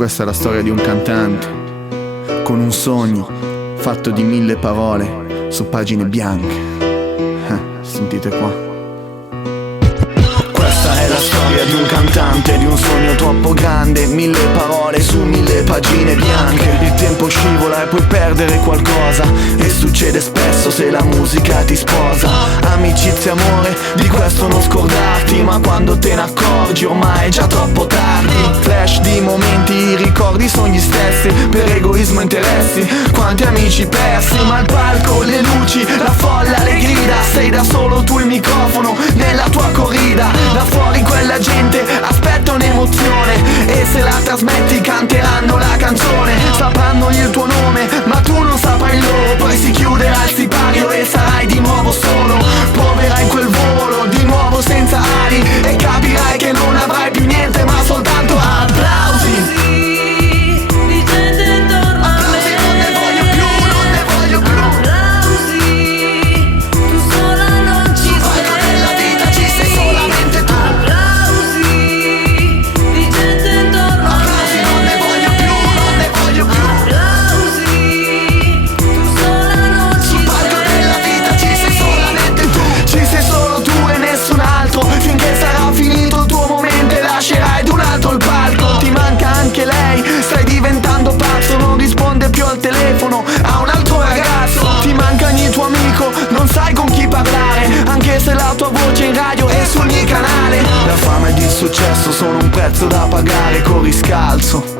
Questa è la storia di un cantante con un sogno fatto di 1000 parole su pagine bianche. Sentite qua. Questa è la storia di un cantante, di un sogno troppo grande, 1000 parole su 1000 pagine bianche. Il tempo scivola e puoi perdere qualcosa, e succede spesso se la musica ti sposa. Amicizia, amore, di questo non scordarti, ma quando te ne accorgi ormai è già troppo tardi. Flash di momenti, i ricordi sono gli stessi, per egoismo e interessi, quanti amici persi. Ma il palco, le luci, la folla, le grida, sei da solo tu, il microfono nella tua corrida. Da fuori quella gente aspetta un'emozione, e se la trasmetti canteranno la canzone. Sapranno il tuo nome ma tu non saprai il loro, poi si chiuderà il sipario e sarai di nuovo solo. Proverai quel volo di nuovo senza ali, e capirai che non avrai più niente ma soltanto applausi. A un altro ragazzo ti manca ogni tuo amico, non sai con chi parlare, anche se la tua voce in radio è su ogni canale. La fama ed il successo sono un prezzo da pagare, corri scalzo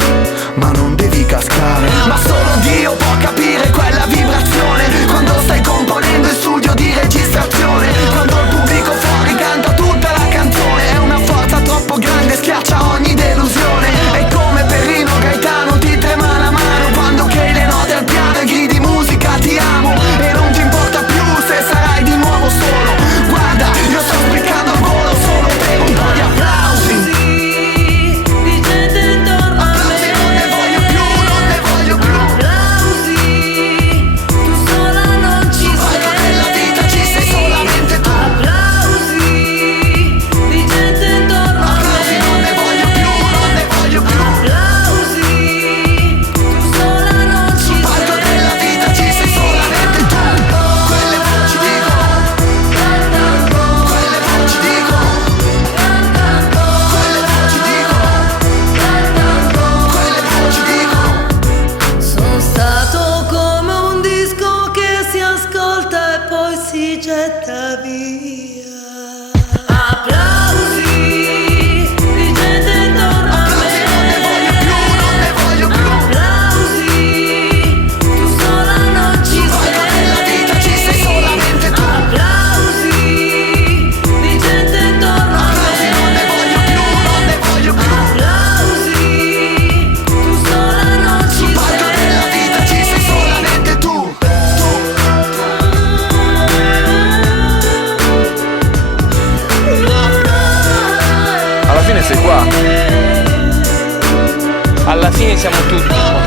ma non devi cascare. Ma solo Dio può capire quella vibrazione quando stai componendo in studio di registrazione, quando il pubblico fuori canta tutta la canzone. È una forza troppo grande, schiaccia ogni delusione. È come per Rino Gaetano, ti trema la mano quando crei le note al piano e gridi musica ti amo, e non ti importa più se sarai di nuovo solo. Guarda, io sto sprecando il volo solo per un po' di applausi. Di gente intorno a me, non ne voglio più, non ne voglio più. applausi, tu sola non ci sei. Nella vita ci sei solamente tu. Applausi, di gente intorno a me, Non ne voglio più, non ne voglio più. applausi, tu sola non ci Palco sei. della vita ci sei solamente tu. Quelle voci dicono, quelle voci dicono, quelle voci dicono, quelle voci dicono. Sono stato come un disco che si ascolta e poi si getta via. Applausi, di gente intorno a me, Non ne voglio più, non ne voglio più. applausi, tu sola non ci Palco della vita ci sei sei. solamente tu. Applausi, di gente intorno a me, Non ne voglio più, non ne voglio più. applausi, tu sola non ci Palco della vita ci sei solamente tu. Alla fine sei qua. Alla fine siamo tutti qua.